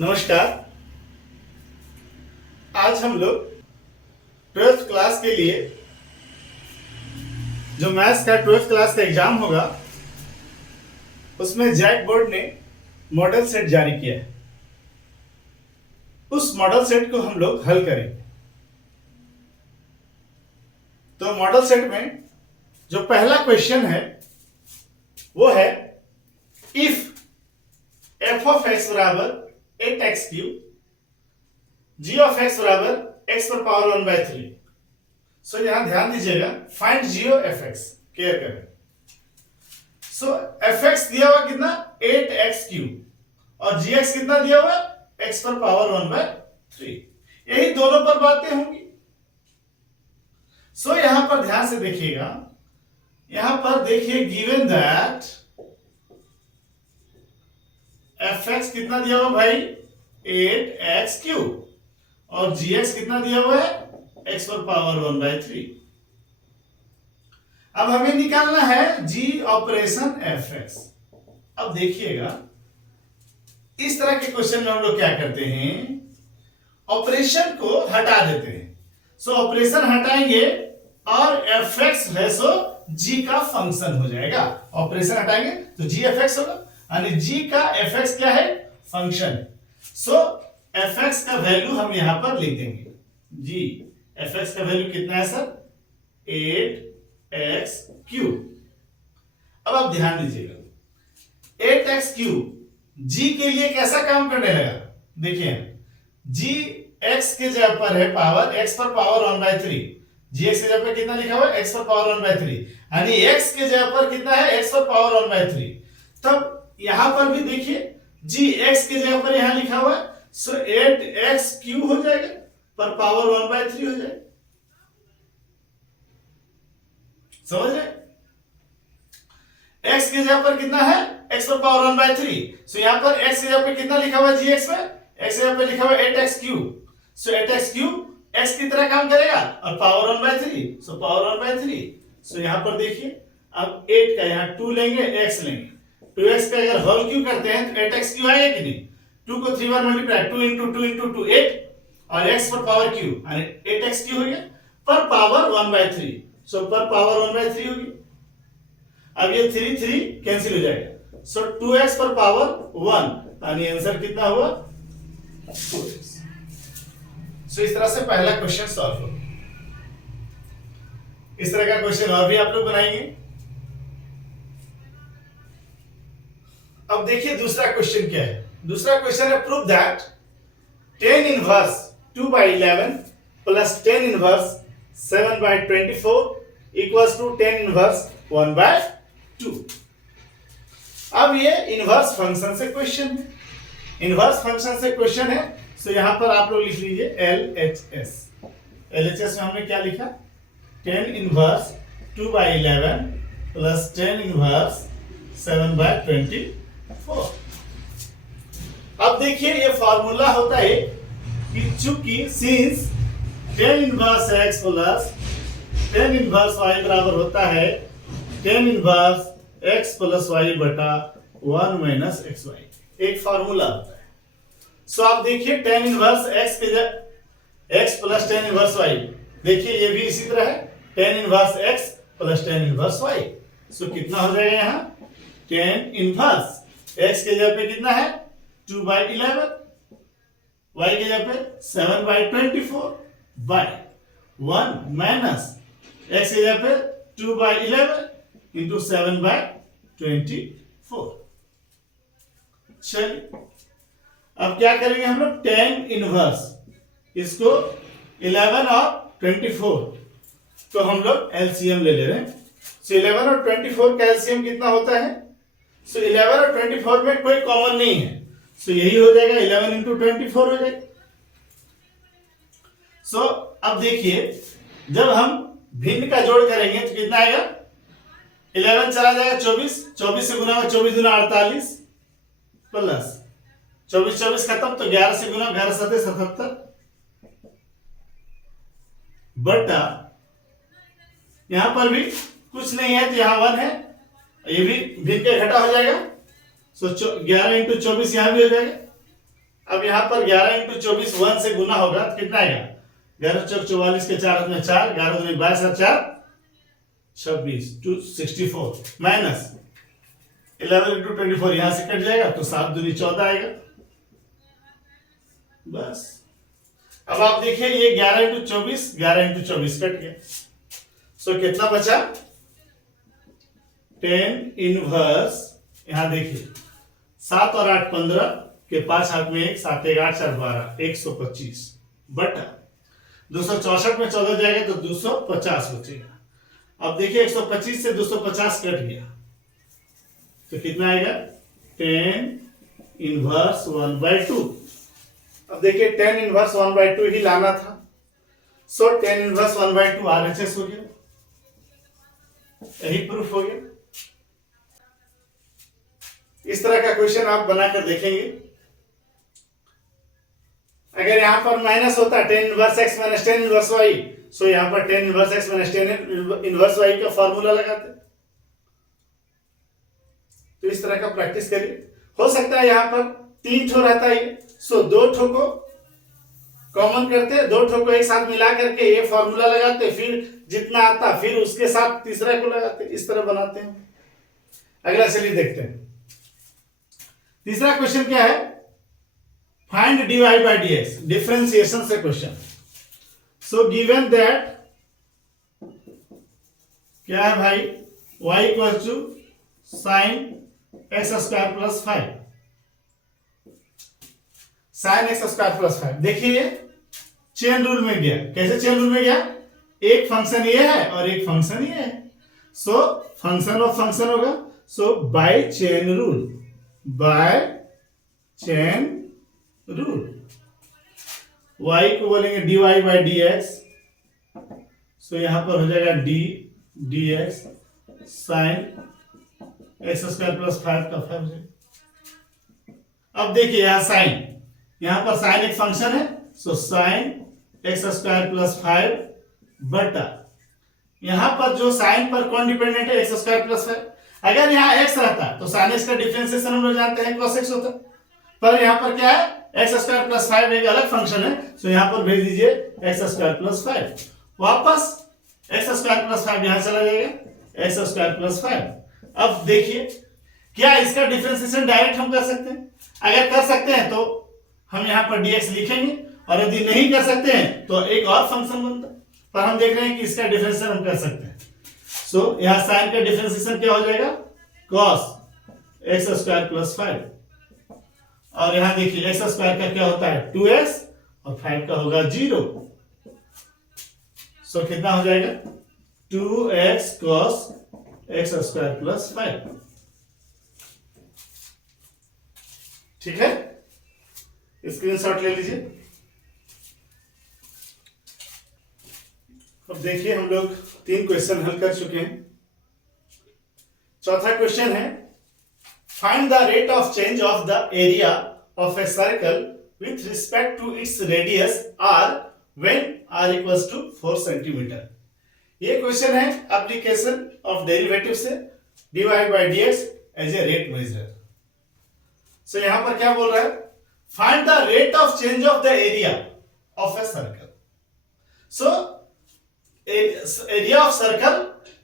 नमस्कार। आज हम लोग 12th क्लास के लिए जो मैथ्स का 12th क्लास का एग्जाम होगा उसमें जैक बोर्ड ने मॉडल सेट जारी किया है। उस मॉडल सेट को हम लोग हल करेंगे। तो मॉडल सेट में जो पहला क्वेश्चन है वो है इफ f ऑफ x बराबर 8x cube g of x बराबर x पर पावर 1/3। सो यहां ध्यान दीजिएगा, find g of fx care करें। सो fx दिया हुआ कितना 8x क्यूब और gx कितना दिया हुआ x पर पावर 1/3। यही दोनों पर बातें होंगी। सो यहां पर ध्यान से देखिएगा, यहां पर देखिए गिवन दैट fx कितना दिया हुआ भाई 8x क्यूब और gx कितना दिया हुआ है x पर पावर 1/3। अब हमें निकालना है g ऑपरेशन fx। अब देखिएगा इस तरह के क्वेश्चन में हम लोग क्या करते हैं, ऑपरेशन को हटा देते हैं। सो ऑपरेशन हटाएंगे और fx है सो g का फंक्शन हो जाएगा। ऑपरेशन हटाएंगे तो g fx होगा यानी g का fx क्या है फंक्शन। सो fx का वैल्यू हम यहां पर लिख देंगे। g fx का वैल्यू कितना है सर 8x क्यूब। अब आप ध्यान दीजिएगा 8x क्यूब g के लिए कैसा काम करने लगा। देखिए g x के जगह पर है पावर x पर पावर 1/3। gx के जगह पर कितना लिखा हुआ है x पर पावर 1/3 यानी x के जगह पर कितना है x पर पावर 1/3। तब यहां पर भी देखिए g x के जगह पर यहां लिखा हुआ है सो 8x क्यूब हो जाएगा पर पावर 1/3 हो जाएगा। समझ रहे x के जगह पर कितना है x पर पावर 1/3। सो यहां पर x के जगह पर कितना लिखा हुआ है gx में x के जगह पर लिखा हुआ है 8x क्यूब। सो 8x क्यूब x की तरह काम करेगा और पावर 1/3 सो पावर 1/3। सो यहां पर देखिए अब 8 का यहां 2 लेंगे x लेंगे 2x का अगर होल क्यूब करते हैं तो 8x क्यूब आएगा कि नहीं। 2 को 3 बार मल्टीप्लाई 2 into 2 into 2 8 और x पर पावर क्यूब यानी 8x क्यूब हो गया पर पावर 1/3। सो पर पावर 1/3 होगी। अब ये 3 3 कैंसिल हो जाएगा। सो 2x पर पावर 1 यानी आंसर कितना हुआ 2x। सो इस तरह से पहला क्वेश्चन सॉल्व हो। इस तरह का क्वेश्चन और भी आप लोग बनाएंगे। अब देखिए दूसरा क्वेश्चन क्या है। दूसरा क्वेश्चन है prove that tan inverse 2/11 plus tan inverse 7/24 equals to tan inverse 1/2। अब ये इनवर्स फंक्शन से क्वेश्चन है। इनवर्स फंक्शन से क्वेश्चन है। सो यहां पर आप लोग लिख लीजिए LHS। LHS में हमने क्या लिखा tan inverse 2/11 plus tan inverse 7/24। अब देखिए ये फॉर्मूला होता है कि चूंकि since tan inverse x plus tan inverse y बराबर होता है tan inverse x plus y बटा 1 माइनस xy। एक फॉर्मूला होता है। सो आप देखिए tan इनवर्स x के x plus tan inverse y, देखिए ये भी इसी तरह है tan inverse x plus tan inverse y। सो कितना हो जाएगा यहाँ tan इनवर्स x के जगह पे कितना है 2/11 y के जगह पे 7/24 बाय 1 माइनस x के जगह पे 2/11 इंटू 7/24। चलिए अब क्या करेंगे हम लोग tan इनवर्स इसको 11 और 24 तो हम लोग एलसीएम ले रहे हैं। सो 11 और 24 का एलसीएम कितना होता है। सो 11 और 24 में कोई कॉमन नहीं है। सो यही हो जाएगा 11 इंटू 24 हो जाएगा। सो अब देखिए जब हम भिन्न का जोड़ करेंगे तो कितना आएगा 11 चला जाएगा 24 से गुना 24 गुना 48 प्लस 24 खत्म तो 11 से गुना 11 7 77 बटा यहां पर भी कुछ नहीं है तो यहां 1 है ये भी भिन्न का घटा हो जाएगा। सो 11 इंटू 24 यहां भी हो जाएगा अब यहाँ पर 11 इंटू 24 1 से गुना होगा तो कितना आएगा? 11 चौक 44 के 4 में 4, 11 दूनी 22 और 4 26 टू 64 माइनस 11 इंटू 24 यहाँ से कट जाएगा तो 7 दूनी 14 आएगा। बस अब आप देखिए ये 11 इंटू 24 कट गया। सो कितना बचा? 10 इनवर्स, यहां देखिए 7 और 8 15 के 5 हाथ में 1, 7 1 8 4 12 125 बटा 264 में 14 जाएगा तो 250 बचेगा। अब देखिए 125 से 250 कट गया तो कितना आएगा? 10 इनवर्स 1/2। अब देखिए 10 इनवर्स 1/2 ही लाना था। सो 10 इनवर्स 1/2 RHS हो गया, यही प्रूफ हो गया। इस तरह का क्वेश्चन आप बनाकर देखेंगे। अगर यहां पर माइनस होता 10 inverse x minus 10 inverse y, सो यहां पर 10 inverse x minus 10 inverse y का फॉर्मूला लगाते। तो इस तरह का प्रैक्टिस करिए। हो सकता है यहां पर 3 ठो रहता है, सो 2 ठो को कॉमन करते, 2 ठो को एक साथ मिला करके ये फॉर्मूला लगाते, फिर जितना आता फिर उसके साथ तीसरा को लगाते, इस तरह बनाते हैं। अगला चलिए देखते हैं। तीसरा क्वेश्चन क्या है? Find dy by dx, differentiation से क्वेश्चन। सो गिवन दैट क्या है भाई? y equal to sine x square plus 5, sine x square plus 5। देखिए चेन रूल में गया। कैसे चेन रूल में गया? एक फंक्शन ये है और एक फंक्शन ये है, सो फंक्शन ऑफ फंक्शन होगा। So by chain rule, by chain rule y को बोलेंगे dy by dx, सो यहां पर हो जाएगा d dx sign x square plus 5 का 5। अब देखिए यहां साइन, यहां पर साइन एक फंक्शन है, so sine x square plus 5 बटा यहां पर जो साइन पर कौन डिपेंडेंट है? X square plus 5। अगर यहाँ x रहता तो साइन एक्स का डिफरेंशिएशन हम लोग जानते हैं cos x होता, पर यहाँ पर क्या है? एक्स स्क्वायर प्लस 5 एक अलग फंक्शन है, सो यहाँ पर भेज दीजिए एक्स स्क्वायर प्लस 5। वापस एक्स स्क्वायर प्लस 5 यहां चला जाएगा, एक्स स्क्वायर प्लस 5। अब देखिए क्या इसका डिफरेंशिएशन डायरेक्ट हम कर सकते हैं? अगर कर सकते हैं तो हम यहाँ पर dx लिखेंगे, और यदि नहीं कर सकते हैं तो एक और फंक्शन बनता है, पर हम देख रहे हैं कि इसका डिफरेंशिएशन हम कर सकते हैं। सो यहां साइन का डिफरेंशिएशन क्या हो जाएगा? cos एक्स स्क्वायर प्लस 5, और यहां देखिए एक्स स्क्वायर का क्या होता है? 2x, और 5 का होगा 0। सो कितना हो जाएगा? 2x cos x square plus 5। ठीक है, स्क्रीनशॉट ले लीजिए। अब देखिए हम लोग 3 क्वेश्चन हल कर चुके हैं। चौथा क्वेश्चन है find the rate of change of the area of a circle with respect to its radius r when r equals to 4 centimetre. ये क्वेश्चन है एप्लीकेशन ऑफ डेरिवेटिव से dy by dx as a rate measure. So यहां पर क्या बोल रहा है? Find the rate of change of the area of a circle. So area of circle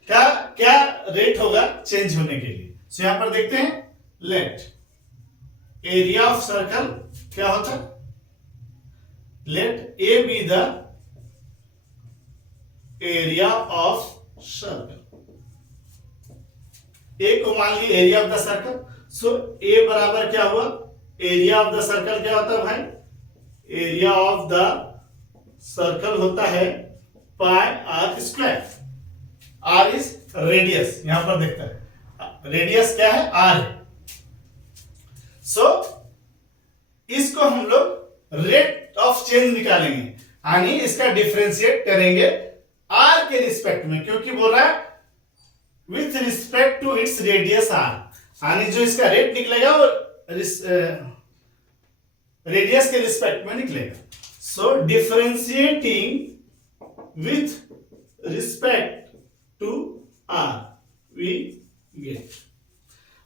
का क्या रेट होगा चेंज होने के लिए? सो यहां पर देखते हैं, लेट एरिया ऑफ सर्कल क्या होता है? Let A be the area of circle. A को मान लीजिए area of the circle. So A बराबर क्या हुआ? एरिया ऑफ द सर्कल क्या होता है भाई? एरिया ऑफ द सर्कल होता है pi r square. R is radius, यहां पर देखता है रेडियस क्या है? आर है। सो इसको हम लोग रेट ऑफ चेंज निकालेंगे, यानी इसका डिफरेंशिएट करेंगे आर के रिस्पेक्ट में, क्योंकि बोल रहा है with respect to its radius R, यानी जो इसका रेट निकलेगा वो रेडियस के रिस्पेक्ट में निकलेगा। सो differentiating with respect to r we get,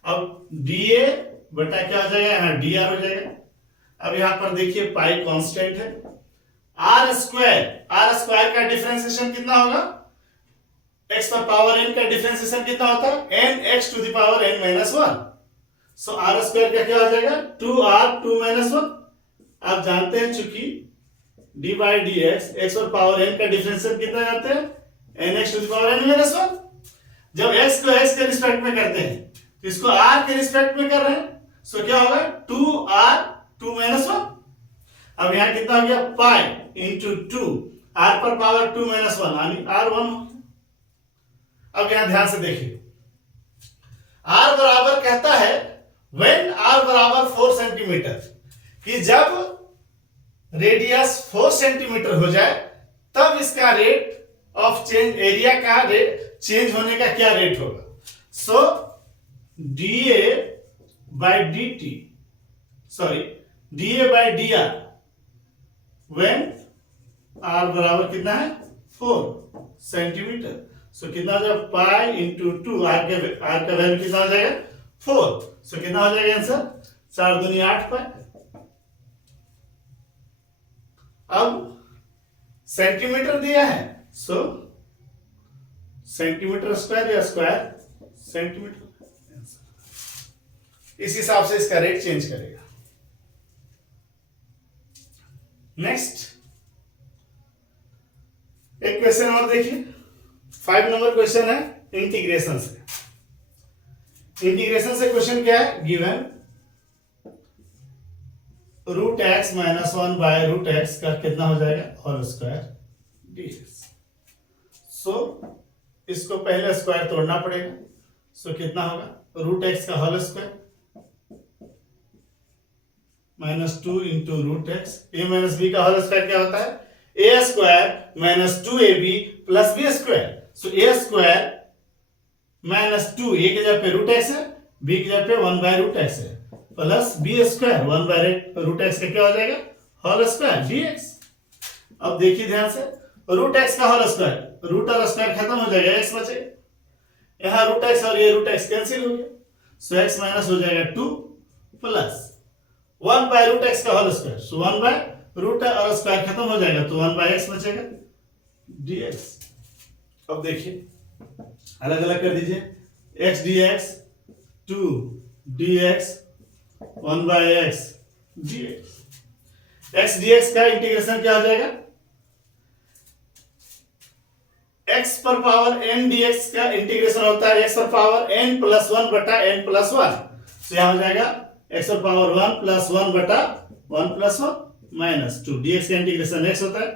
अब dA बटा क्या हो जाएगा? यहाँ dr हो जाएगा। अब यहां पर देखिए पाई कांस्टेंट है। आर स्क्वायर का डिफरेंशिएशन कितना होगा? x पर पावर n का डिफरेंशिएशन कितना होता है? n x to the power n minus 1। So R square का क्या हो जाएगा? 2r 2 minus 1। आप जानते हैं चूंकि डी बाई डी एक्स पर पावर n का डिफरेंशिएशन कितना जानते हैं? n x to the power n minus 1। जब x को x के रिस्पेक्ट में करते हैं तो इसको r के रिस्पेक्ट में कर रहे हैं, सो क्या होगा? 2r 2 minus 1। अब यहां कितना हो गया? पाई इंटू 2 r पर पावर 2 माइनस 1 यानी r 1 हो गया। अब यहां ध्यान से देखिए, r बराबर कहता है व्हेन r बराबर 4 सेंटीमीटर, कि जब रेडियस 4 सेंटीमीटर हो जाए तब इसका रेट ऑफ चेंज, एरिया का रेट चेंज होने का क्या रेट होगा? सो dA by dt, sorry dA by dr when r बराबर कितना है? 4 सेंटीमीटर। सो कितना हो जाएगा? पाई इंटू 2, r का वैल्यू कितना हो जाएगा? 4। सो कितना हो जाएगा आंसर? 4 दूनी 8 पाई। अब सेंटीमीटर दिया है, सो सेंटीमीटर स्क्वायर या स्क्वायर सेंटीमीटर, इस हिसाब से इसका रेट चेंज करेगा। नेक्स्ट एक क्वेश्चन और देखिए, 5 नंबर क्वेश्चन है इंटीग्रेशन से। इंटीग्रेशन से क्वेश्चन क्या है? Given root x minus 1 by root x का कितना हो जाएगा? Whole square dx। सो इसको पहले स्क्वायर तोड़ना पड़ेगा। सो कितना होगा? रूट एक्स का whole square minus 2 into root x, a minus b का होल स्क्वायर क्या होता है? A square minus 2ab plus b square. So a square minus 2, a की जगह पे रूट एक्स है, बी की जगह पे 1 बाय रूट एक्स है, plus b square 1 by root x का क्या हो जाएगा? Whole square dx। अब देखिए ध्यान से, रूट एक्स का होल स्क्वायर, रूट और स्क्वायर खत्म हो जाएगा, एक्स बचेगा। यहां रूट एक्स और ये रूट एक्स कैंसिल हो गया, सो एक्स माइनस हो जाएगा 2 प्लस 1 बाय रूट एक्स का whole square, so 1 by root और स्क्वायर खत्म हो जाएगा तो 1 बाय एक्स बचेगा dx। अब देखिए अलग अलग कर दीजिए, x dx 2 dx 1 by x dx। x dx का इंटीग्रेशन क्या हो जाएगा? x पर पावर n dx का इंटीग्रेशन होता है x पर पावर n प्लस 1 बटा n प्लस 1। तो यहां हो जाएगा x पर पावर 1 प्लस 1 बटा 1 प्लस 1 माइनस 2, dx का इंटीग्रेशन x होता है,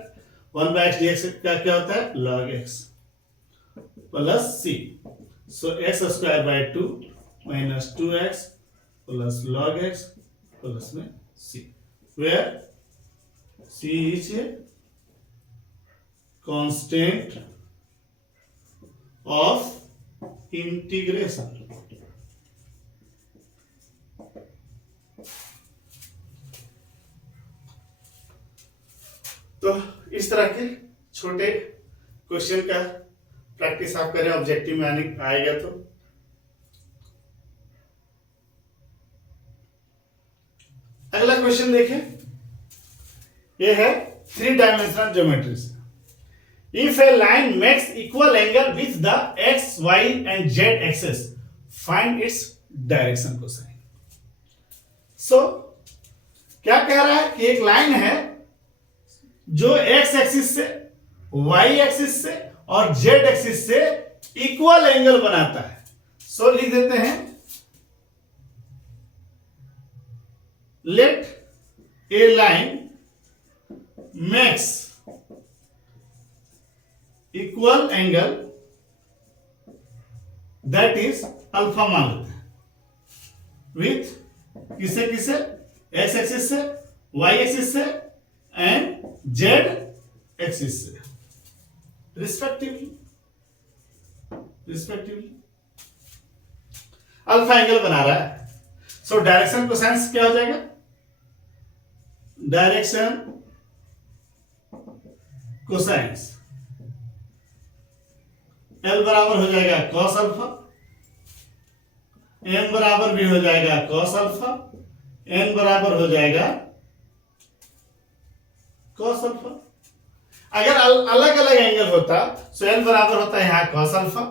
1 बाय x dx का क्या होता है? log x plus c। So x square by 2 minus 2x plus log x plus में c, where c is a constant of integration। तो इस तरह के छोटे क्वेश्चन का प्रैक्टिस आप करें, ऑब्जेक्टिव में आएगा तो। अगला क्वेश्चन देखें, ये है 3 डायमेंशनल ज्योमेट्री से। If a line makes equal angle with the x, y and z axis, find its direction cosine। So क्या कह रहा है कि एक लाइन है जो x एक्सिस से, y एक्सिस से और z एक्सिस से इक्वल एंगल बनाता है। सो लिख देते हैं, let a line makes equal angle that is alpha मान लेते हैं, विथ किसे किसे? एक्स एक्सिस से, वाई एक्सिस से एंड जेड एक्सिस से रिस्पेक्टिवली अल्फा एंगल बना रहा है। सो डायरेक्शन कोसाइन क्या हो जाएगा? डायरेक्शन कोसाइन L बराबर हो जाएगा cos अल्फा, M बराबर भी हो जाएगा cos अल्फा, N बराबर हो जाएगा कॉस अल्फा। अगर अलग अलग एंगल होता तो एल बराबर होता है यहाँ कॉस अल्फा,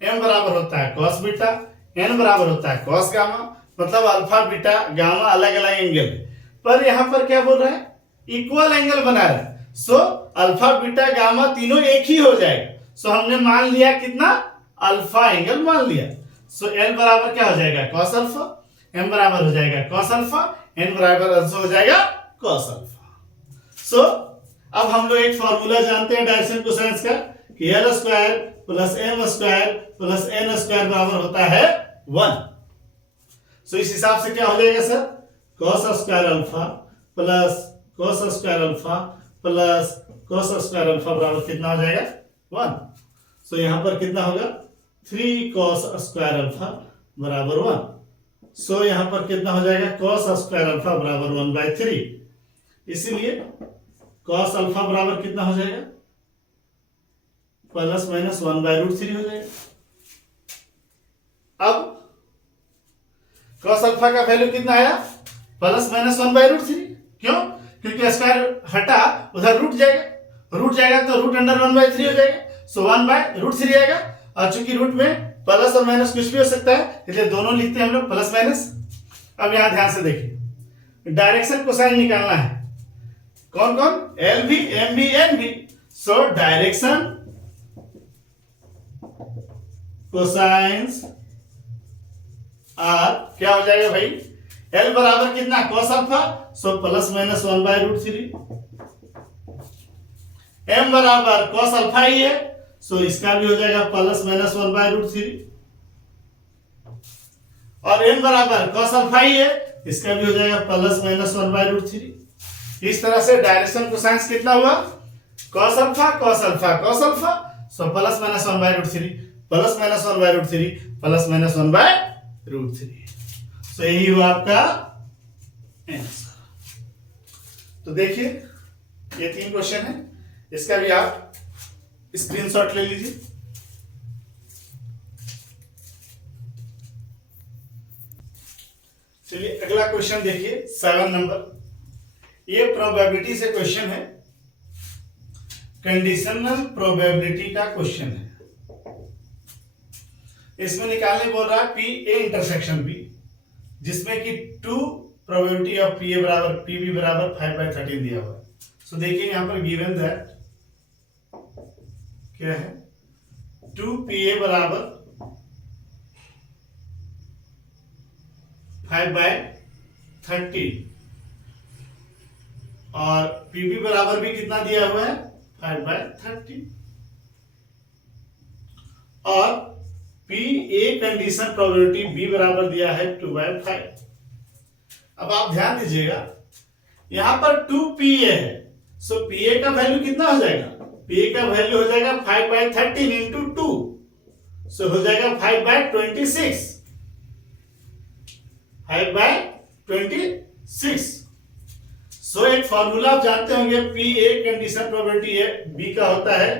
एम बराबर होता है कॉस बीटा, एन बराबर होता है कॉस गामा। मतलब अल्फा बीटा गामा अलग अलग एंगल है, पर यहाँ पर क्या बोल रहा है, इक्वल एंगल बना रहा है। सो अल्फा बीटा गामा तीनों एक ही हो जाएगा। सो हमने मान लिया कितना, अल्फा एंगल मान लिया। सो एल बराबर क्या हो जाएगा कॉस अल्फा, एम बराबर हो जाएगा कॉस अल्फा, एन बराबर हो जाएगा कॉस अल्फा। सो अब हम लोग एक फॉर्मूला जानते हैं डायरेक्शन कोसाइंस का कि l square plus m square plus n square बराबर होता है 1। सो इस हिसाब से क्या हो जाएगा sir, cos square alpha plus cos square alpha plus cos square alpha बराबर कितना हो जाएगा 1। सो यहां पर कितना होगा 3 कॉस स्क्वायर अल्फा बराबर 1। सो यहां पर कितना हो जाएगा कॉस स्क्वायर अल्फा बराबर 1/3। इसीलिए कॉस अल्फा बराबर कितना हो जाएगा, प्लस माइनस 1/√3 हो जाएगा। अब कॉस अल्फा का वैल्यू कितना आया, प्लस माइनस 1/√3। क्यों, क्योंकि स्क्वायर हटा उधर रूट जाएगा तो रूट अंडर 1/3 हो जाएगा। सो 1/√3 आएगा। और चूंकि रूट में प्लस और माइनस कुछ भी हो सकता है, इसलिए दोनों लिखते हैं हम लोग प्लस माइनस। अब यहां ध्यान से देखिए, डायरेक्शन कोसाइन निकालना है। कौन कौन, एल भी, एम भी, एन भी। सो डायरेक्शन कोसाइंस आर क्या हो जाएगा भाई, एल बराबर कितना cos alpha, so plus minus 1/√3। M बराबर कॉस अल्फा ही है, सो इसका भी हो जाएगा प्लस माइनस 1/√3। और एन बराबर कॉस अल्फा ही है, इसका भी हो जाएगा प्लस माइनस 1/√3। इस तरह से डायरेक्शन कोसाइंस कितना हुआ, cos alpha cos alpha cos alpha, so plus minus 1/√3 plus minus 1/√3 plus minus 1/√3। सो यही हुआ आपका आंसर। तो देखिए ये 3 क्वेश्चन है, इसका भी आप स्क्रीनशॉट ले लीजिए। चलिए अगला क्वेश्चन देखिए 7 नंबर। ये प्रोबेबिलिटी से क्वेश्चन है, कंडीशनल प्रोबेबिलिटी का क्वेश्चन है। इसमें निकालने बोल रहा है पी ए इंटरसेक्शन बी, जिसमें कि 2 प्रोबेबिलिटी ऑफ पी ए बराबर पी बी बराबर 5/13 दिया हुआ है। सो देखिए यहां पर गिवन दैट क्या है, 2 पी ए बराबर 5/13 और पीबी बराबर भी कितना दिया हुआ है 5/13। और P A condition probability B बराबर दिया है 2/5। अब आप ध्यान दीजिएगा यहां पर 2 पी ए है, सो पी ए का वैल्यू कितना हो जाएगा, पी ए का वैल्यू हो जाएगा 5/13 इंटू 2, सो हो जाएगा 5/26। 5/26। सो एक फॉर्मूला आप जानते होंगे, पी ए कंडीशन प्रोबेबिलिटी है बी का होता है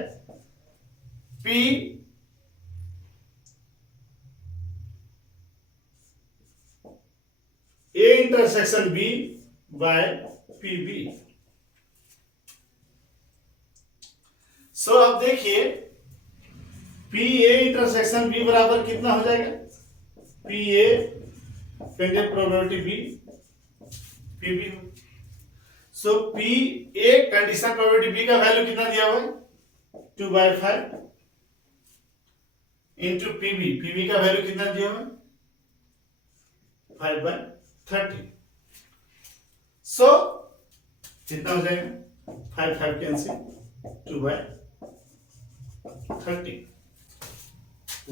P A intersection B by P B. So अब देखिए पी ए इंटरसेक्शन बी बराबर कितना हो जाएगा, P A condition probability B P B. So P A condition probability B का वैल्यू कितना दिया हुआ है 2/5 इंटू पीबी, पीबी का वैल्यू कितना दिया हुआ है 5/13। सो कितना हो जाएगा 5 कैंसिल 2/13।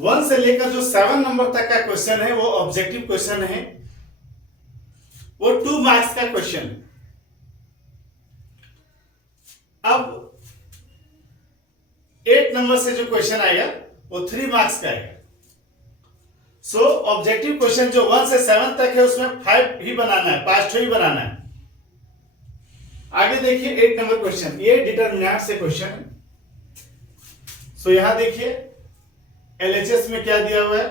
1 से लेकर जो 7 नंबर तक का क्वेश्चन है वो ऑब्जेक्टिव क्वेश्चन है, वो 2 मार्क्स का क्वेश्चन है। अब 8 नंबर से जो क्वेश्चन आएगा वो 3 मार्क्स का है। सो ऑब्जेक्टिव क्वेश्चन जो 1 से 7 तक है उसमें 5 ही बनाना है, 5 ही बनाना है। आगे देखिए 8 नंबर क्वेश्चन, ये डिटरमिनेंट से क्वेश्चन है। सो यहां देखिए एलएचएस में क्या दिया हुआ है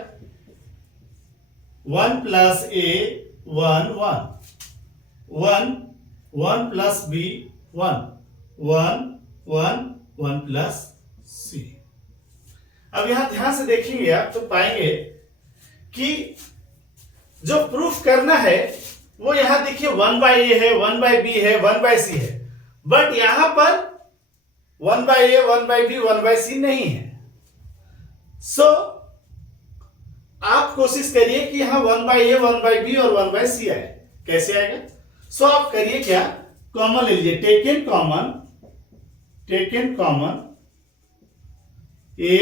1 प्लस ए 1 1 1 1 प्लस बी 1 1 1 1 प्लस सी। अब यहां ध्यान से देखेंगे आप तो पाएंगे कि जो प्रूफ करना है वो यहां देखिए 1 बाय ए है, 1 बाय बी है, 1 बाय सी है, बट यहां पर 1 by A, 1 by B, 1 by सी नहीं है। सो आप कोशिश करिए कि यहां 1 बाय ए, 1 बाय बी और 1 बाय सी आए। कैसे आएगा? सो आप करिए क्या, कॉमन ले लीजिए, taken common A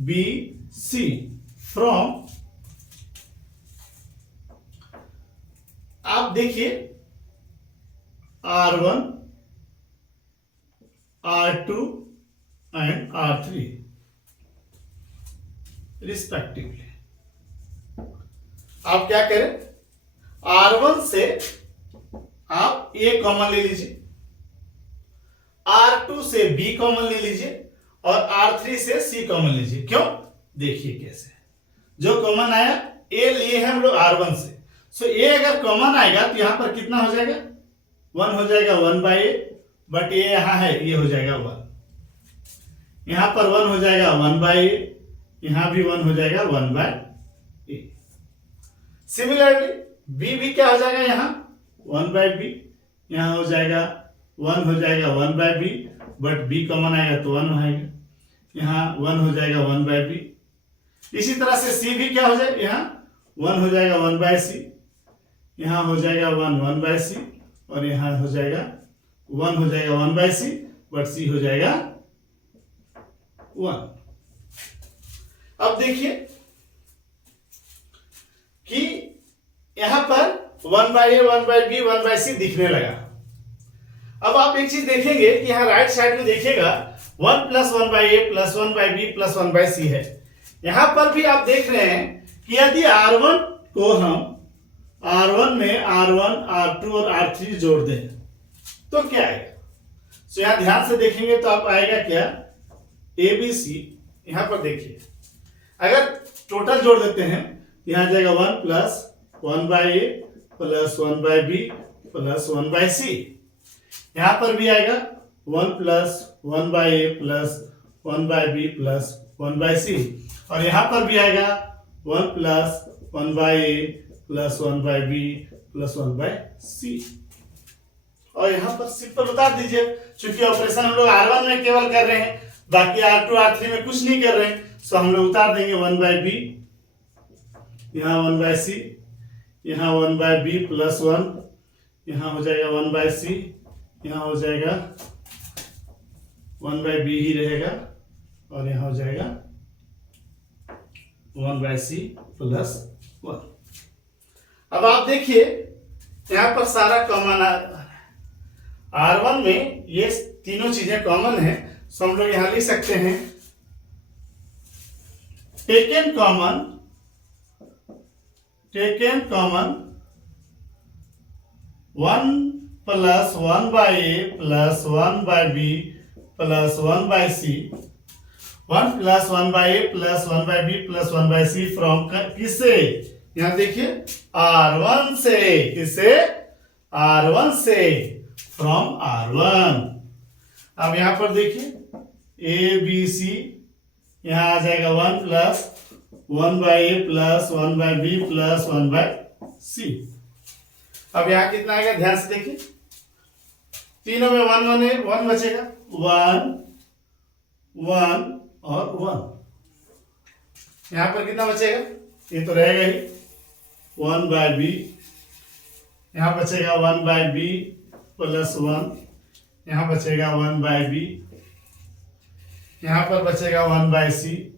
B C from, आप देखिए R1 R2 and R3 respectively. आप क्या करें, R1 से आप A कॉमन ले लीजिए, R2 से B कॉमन ले लीजिए और R3 से C कॉमन लीजिए। क्यों? देखिए कैसे, जो कॉमन आया A लिए हैं हम लोग R1 से, सो A अगर कॉमन आएगा तो यहां पर कितना हो जाएगा, 1 हो जाएगा 1 बाय ए, बट ये यहां है, ये हो जाएगा 1, यहां पर 1 हो जाएगा 1 बाय ए, यहां भी 1 हो जाएगा 1 बाय ए। सिमिलरली बी भी क्या हो जाएगा, यहां 1 बाय बी, यहां हो जाएगा 1 हो जाएगा 1 by b, but b common आएगा तो 1 आएगा, यहां 1 हो जाएगा 1 बाय बी। इसी तरह से सी भी क्या हो जाएगा, यहां 1 हो जाएगा 1 बाय सी, यहां हो जाएगा 1 बाय सी, और यहां हो जाएगा 1 हो जाएगा 1 बाय सी, बट सी हो जाएगा 1। अब देखिए कि यहां पर 1 by A, 1 by B, 1 by सी दिखने लगा। अब आप एक चीज देखेंगे कि यहां राइट साइड में देखिएगा 1 plus 1 by a plus 1 by b plus 1 by c है। यहां पर भी आप देख रहे हैं कि यदि R1 को हम R1 में R1 R2 और R3 जोड़ दें तो क्या आएगा। सो यहां ध्यान से देखेंगे तो आप आएगा क्या, ABC। यहां पर देखिए अगर टोटल जोड़ देते हैं यहां जाएगा 1 plus 1 by a plus 1 by b plus 1 by c. यहां पर भी आएगा 1 plus 1 by a plus 1 by b plus 1 by c, और यहां पर भी आएगा 1 plus 1 by a plus 1 by b plus 1 by c. और यहां पर सिंपल उतार दीजिए, क्योंकि ऑपरेशन हम लोग R1 में केवल कर रहे हैं, बाकी R2 R3 में कुछ नहीं कर रहे हैं। सो हम लोग उतार देंगे 1 बाय बी, यहां 1 बाय सी, यहां 1 बाय बी प्लस 1, यहां हो जाएगा 1 बाय सी, यहां हो जाएगा 1 बाय बी ही रहेगा, और यहां हो जाएगा 1 बाय सी प्लस 1। अब आप देखिए यहां पर सारा कॉमन R1 में ये तीनों चीजें कॉमन है, सो हम लोग यहां लिख सकते हैं taken common 1 plus 1 by a plus 1 by b plus 1 by c, 1 plus 1 by a plus 1 by b plus 1 by c from किससे, यहां देखिए R1 से, किससे, R1 से, फ्रॉम R1। अब यहां पर देखिए ए बी सी, यहां आ जाएगा 1 plus 1 by a plus 1 by b plus 1 by c. अब यहां कितना आएगा, ध्यान से देखिए, तीनों में 1 1 है, 1 बचेगा, 1 1 और 1। यहां पर कितना बचेगा, ये तो रहेगा ही 1 बाय बी, यहां बचेगा 1 बाय बी प्लस 1, यहां बचेगा 1 बाय बी, यहां पर बचेगा 1 बाय सी,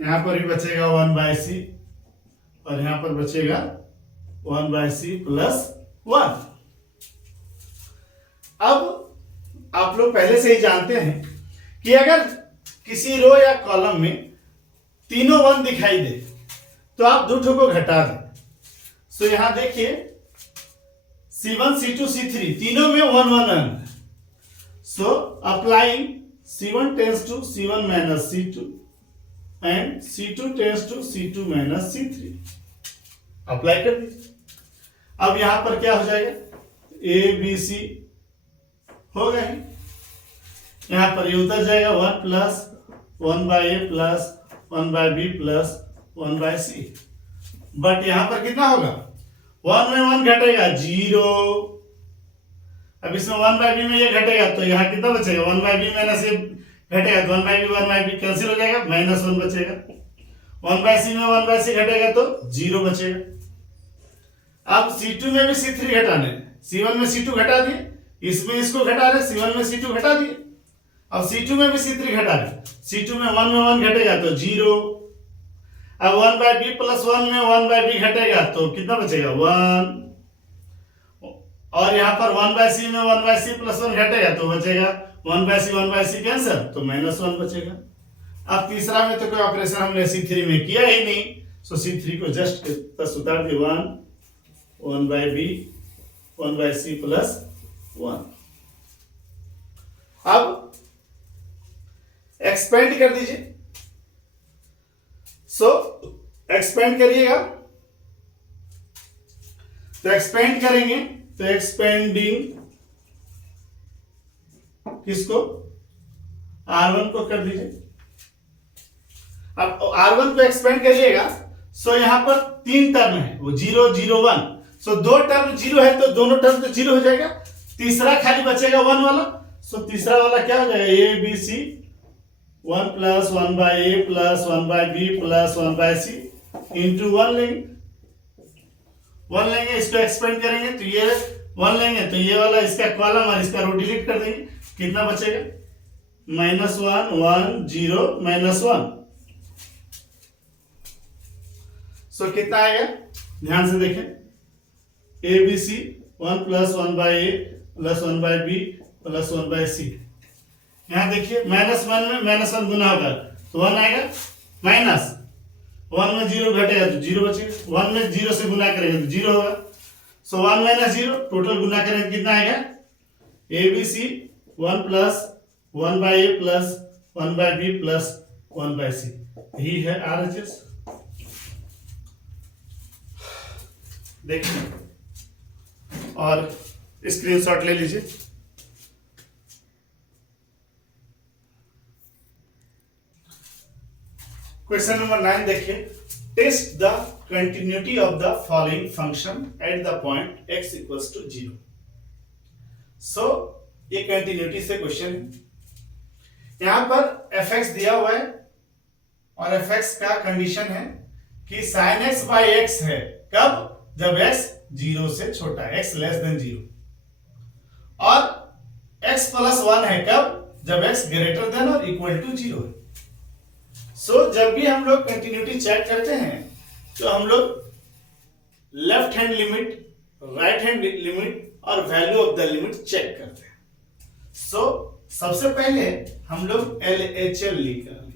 यहां पर भी बचेगा 1 बाय सी, और यहां पर बचेगा 1 बाय सी प्लस 1। अब आप लोग पहले से ही जानते हैं कि अगर किसी रो या कॉलम में तीनों 1 दिखाई दे तो आप 2 को घटा दें। सो यहां देखिए C1 C2 C3 तीनों में 1 1 1। So applying C1 tends to C1 minus C2 and C2 tends to C2 minus C3, apply कर दीजिए। अब यहां पर क्या हो जाएगा, A B C होगा ही। यहाँ पर ये उतर जाएगा 1 plus 1/a plus 1/b plus 1/c। But यहाँ पर कितना होगा, 1 में 1 घटेगा 0। अब इसमें 1/b में ये घटेगा तो यहाँ कितना बचेगा, 1/b माइनस ये घटेगा तो 1/b कैंसिल हो जाएगा, -1 बचेगा। 1/c में 1/c घटेगा तो 0 बचेगा। अब C2 में भी C3 घटाने, C1 में C2 घटा दिए, इसमें इसको घटा रहे, C1 में C2 घटा दिए। अब C2 में भी C3 घटा रहे, C2 में 1 घटेगा तो 0। अब 1/b प्लस 1 में 1/b घटेगा तो कितना बचेगा, 1। और यहाँ पर 1/c में 1/c प्लस 1 घटेगा तो बचेगा 1/c कैंसिल तो -1 बचेगा। अब तीसरा में तो कोई ऑपरेशन हमने C3 में किया ही नहीं, सो C3 को जस्ट बस उतार दिए, 1/b 1/c प्लस 1। अब एक्सपेंड कर दीजिए, सो एक्सपेंड करिएगा। तो एक्सपेंड करेंगे तो एक्सपेंडिंग किसको, R1 को कर दीजिए। अब R1 को एक्सपेंड करिएगा, सो यहां पर 3 टर्म है, वो 0 0 1, सो 2 टर्म 0 है तो दोनों टर्म तो 0 हो जाएगा, तीसरा खाली बचेगा 1 वाला। सो तीसरा वाला क्या हो जाएगा, A B C 1 plus 1/a plus 1/b plus 1/c into 1 लेंगे, 1 लेंगे, इसको एक्सपेंड करेंगे तो ये 1 लेंगे तो ये वाला इसका कॉलम और इसका रो डिलीट कर देंगे, कितना बचेगा, -1 1 0 -1। सो कितना आएगा, ध्यान से देखें, ABC 1 plus 1/a plus 1/b plus 1/c। यहां देखिए -1 में -1 गुना होगा तो 1 आएगा, -1 में 0 घटेगा तो 0 बचेगा, 1 में 0 से गुना करेंगे तो 0 होगा। सो 1 - 0 टोटल गुना करेंगे तो कितना आएगा, ABC 1 plus 1/a plus 1/b plus 1/c, यही है RHS। देखिए और स्क्रीनशॉट ले लीजिए। क्वेश्चन नंबर 9 देखिए, test the continuity of the following function at the point x equals to 0। So ये कंटिन्यूटी से क्वेश्चन है। यहां पर fx दिया हुआ है और fx का कंडीशन है कि sin x बाई x है, कब, जब x 0 से छोटा है, x लेस देन 0, और x प्लस 1 है, कब, जब x ग्रेटर देन और इक्वल टू 0 है। सो जब भी हम लोग कंटिन्यूटी चेक करते हैं तो हम लोग left hand limit, right hand limit और value of the limit check करते हैं। सो सबसे पहले हम लोग LHL लिख रहे हैं,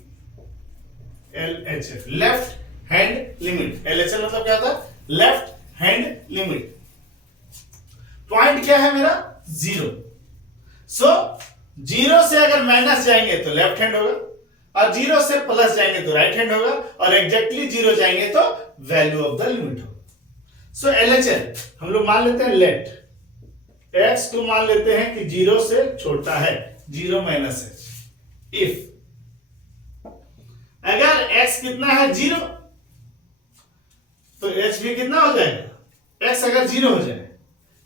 LHL left hand limit. LHL मतलब क्या था, लेफ्ट हैंड लिमिट। पॉइंट क्या है मेरा, 0। सो 0 से अगर माइनस जाएंगे तो लेफ्ट हैंड होगा, और 0 से प्लस जाएंगे तो राइट हैंड होगा, और एग्जैक्टली 0 जाएंगे तो वैल्यू ऑफ द लिमिट होगा। सो LHL हम लोग मान लेते हैं, लेट x को मान लेते हैं कि 0 से छोटा है, 0 - h। इफ अगर x कितना है, 0, तो h भी कितना हो जाएगा, x अगर 0 हो जाए,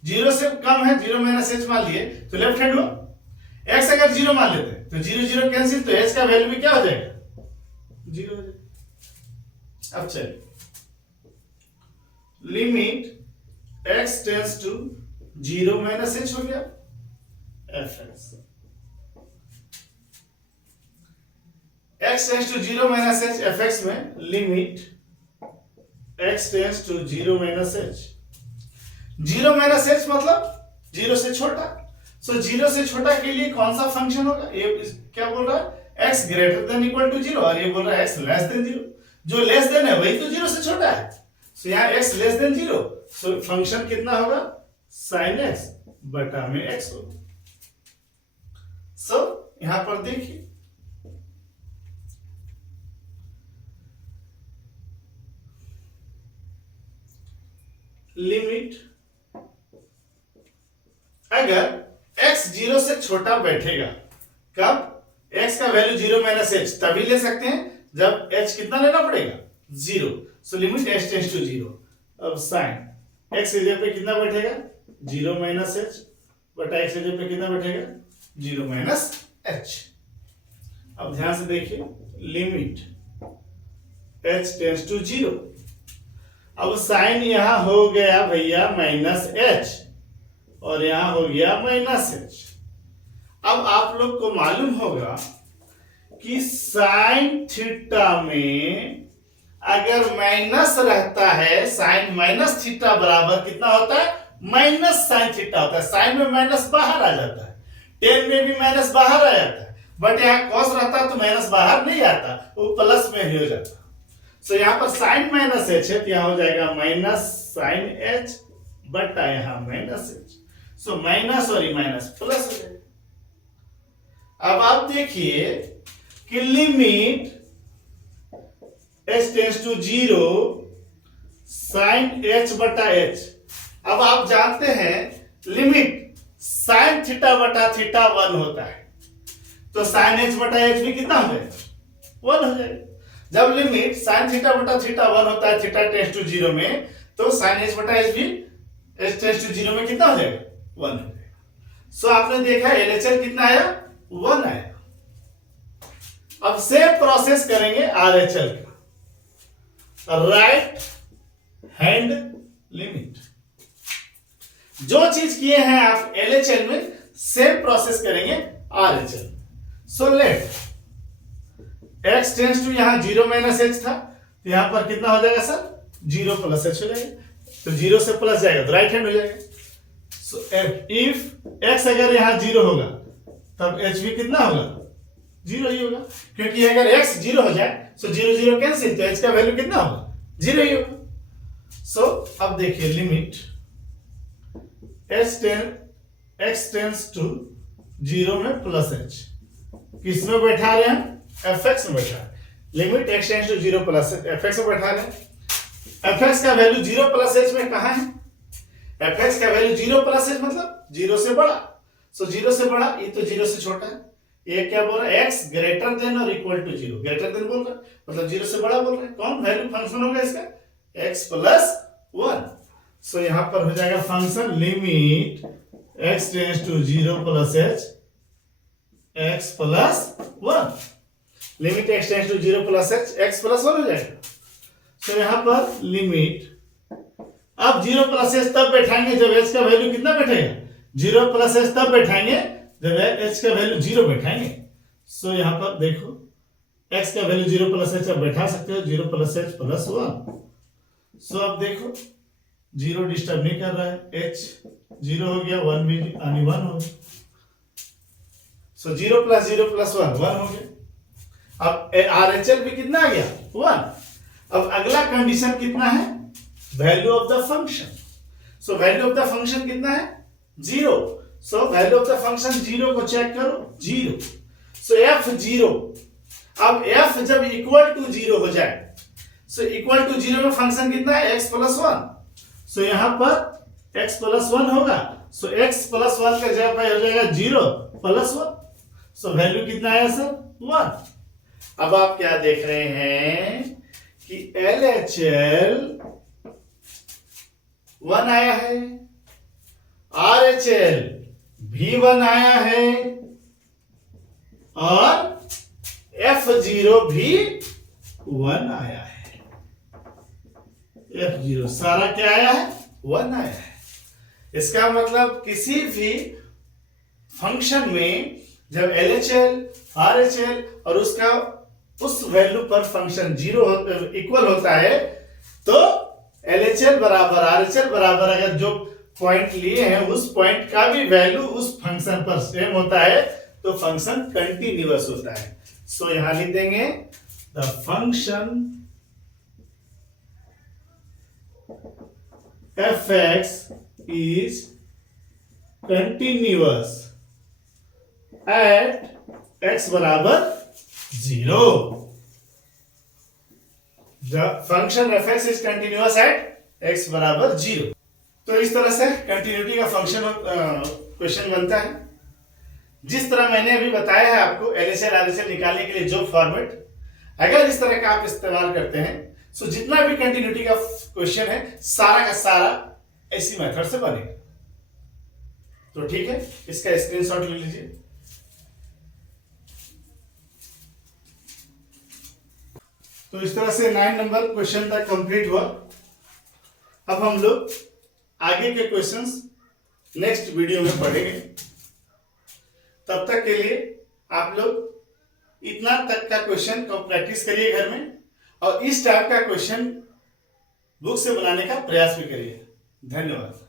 0 से कम है, 0 - h मान लिए तो लेफ्ट हैंड हो। x अगर 0 मान लेते हैं तो 0 0 कैंसिल, तो h का वैल्यू भी क्या हो जाएगा, 0 हो जाएगा। अब चलिए, limit x tends to 0 - h हो गया fx, x tends to 0 - h fx में limit x tends to 0 - h, 0 - h मतलब 0 से छोटा। सो 0 से छोटा के लिए कौन सा फंक्शन होगा, ये क्या बोल रहा है, x greater than equal to 0, और ये बोल रहा है x लेस देन 0। जो लेस देन है वही तो 0 से छोटा है, सो यहाँ x less than 0, so function कितना होगा, sin x बटा में x होगा। सो यहां पर देखिए, लिमिट अगर x 0 से छोटा बैठेगा। कब? x का वैल्यू 0 माइनस एच तभी ले सकते हैं जब h कितना लेना पड़ेगा? 0। So limit h tends to 0। अब साइन x की जगह पे कितना बैठेगा? 0 माइनस एच बटा x की जगह पे कितना बैठेगा? 0 माइनस एच। अब ध्यान से देखिए, लिमिट h टेंड्स टू 0। अब साइन यहां हो गया भैया माइनस एच और यहां हो गया माइनस एच। अब आप लोग को मालूम होगा कि साइन थीटा में अगर माइनस रहता है, साइन माइनस थीटा बराबर कितना होता है? माइनस साइन थीटा होता है। साइन में माइनस बाहर आ जाता है, टेन में भी माइनस बाहर आ जाता है, बट यहाँ कॉस रहता है तो माइनस बाहर नहीं आता, वो प्लस में ही हो जाता है। सो यहाँ पर साइन माइनस एच है तो यहाँ हो जाएगा माइनस साइन एच बटा यहाँ माइनस एच। सो माइनस और माइनस प्लस हो जाएगा। अब आप देखिए कि limit h tends to 0 sine h बटा h। अब आप जानते हैं लिमिट साइन थीटा बटा थीटा 1 होता है, तो साइन h बटा h भी कितना हो जाएगा? 1 हो जाएगा। जब लिमिट साइन थीटा बटा थीटा 1 होता है थीटा टेंड्स टू 0 में, तो साइन h बटा h भी h टेंड्स टू 0 में कितना हो जाएगा? 1 हो जाएगा। सो आपने देखा LHS कितना आया? 1 आया। अब सेम प्रोसेस करेंगे RHL का, राइट हैंड लिमिट। जो चीज किए हैं आप LHL में सेम प्रोसेस करेंगे RHL। So let x tends to यहां 0 माइनस एच था तो यहां पर कितना हो जाएगा सर? 0 प्लस एच हो जाएगा, तो 0 से प्लस जाएगा तो राइट हैंड हो जाएगा। सो इफ x अगर यहां 0 होगा तब h भी कितना होगा? 0 ही होगा, क्योंकि अगर x 0 हो जाए तो 0 0 कैंसिल, तो h का वैल्यू कितना होगा? 0 ही होगा। सो अब देखिए लिमिट x टेंड्स टू 0 में प्लस h, किस में बैठा रहे हैं? fx में बैठा है। Limit x tends to 0 plus fx में बैठा रहे हैं। fx का वैल्यू 0 प्लस h में कहां है? fx का वैल्यू 0 प्लस h मतलब 0 से बड़ा। सो 0 से बड़ा, ये तो 0 से छोटा है। ये क्या बोल रहा है? x ग्रेटर देन और इक्वल टू 0। ग्रेटर देन बोल रहा है मतलब 0 से बड़ा बोल रहा है। कौन वैल्यू फंक्शन होगा इसका? x plus 1। सो यहां पर हो जाएगा function limit x tends to 0 plus h x plus 1। Limit x tends to 0 plus h x plus 1 हो जाएगा। सो यहां पर लिमिट अब 0 प्लस h तब बैठाएंगे जब h का वैल्यू कितना बैठेगा? 0 प्लस h तब बैठाएंगे जब h का वैल्यू 0 बैठाएंगे। सो यहां पर देखो x का वैल्यू 0 प्लस h आप बैठा सकते हो, 0 प्लस h प्लस 1। सो अब देखो 0 डिस्टर्ब नहीं कर रहा है, h 0 हो गया, 1 भी 1 हो गया। सो 0 प्लस 1 1 हो गया। अब RHL भी कितना आ गया? 1। अब अगला कंडीशन कितना है? Value of the function. So value of the function कितना है? 0। So value of the function 0 को चेक करो, 0। सो f0, अब f जब इक्वल टू 0 हो जाए, सो इक्वल टू 0 में फंक्शन कितना है? x plus 1। सो यहां पर x प्लस 1 होगा, सो x प्लस 1 का जगह पर हो जाएगा 0 प्लस 1। सो वैल्यू कितना आया सर? 1। अब आप क्या देख रहे हैं कि LHL 1 आया है, RHL भी 1 आया है और F0 भी 1 आया है। F0 सारा क्या आया है? 1 आया है। इसका मतलब किसी भी फंक्शन में जब LHL, RHL और उसका उस वैल्यू पर फंक्शन 0 इक्वल होता है तो LHL बराबर RHL बराबर अगर जो पॉइंट लिए हैं उस पॉइंट का भी वैल्यू उस फंक्शन पर सेम होता है तो फंक्शन कंटिन्यूअस होता है। सो यहां लिख देंगे the function fx is continuous at x बराबर 0। The function fx is continuous at x बराबर 0। तो इस तरह से कंटिन्यूटी का फंक्शन क्वेश्चन बनता है। जिस तरह मैंने अभी बताया है आपको LHS RHS निकालने के लिए जो फॉर्मेट, अगर इस तरह का आप इस्तेमाल करते हैं तो जितना भी कंटिन्यूटी का क्वेश्चन है सारा का सारा ऐसी मेथड से बनेगा। तो ठीक है, इसका स्क्रीनशॉट ले लीजिए। तो इस तरह से 9 नंबर क्वेश्चन तक कंप्लीट हुआ। अब हम लोग आगे के क्वेश्चंस नेक्स्ट वीडियो में पढ़ेंगे। तब तक के लिए आप लोग इतना तक का क्वेश्चन को प्रैक्टिस करिए घर में, और इस टाइप का क्वेश्चन बुक से बनाने का प्रयास भी करिए। धन्यवाद।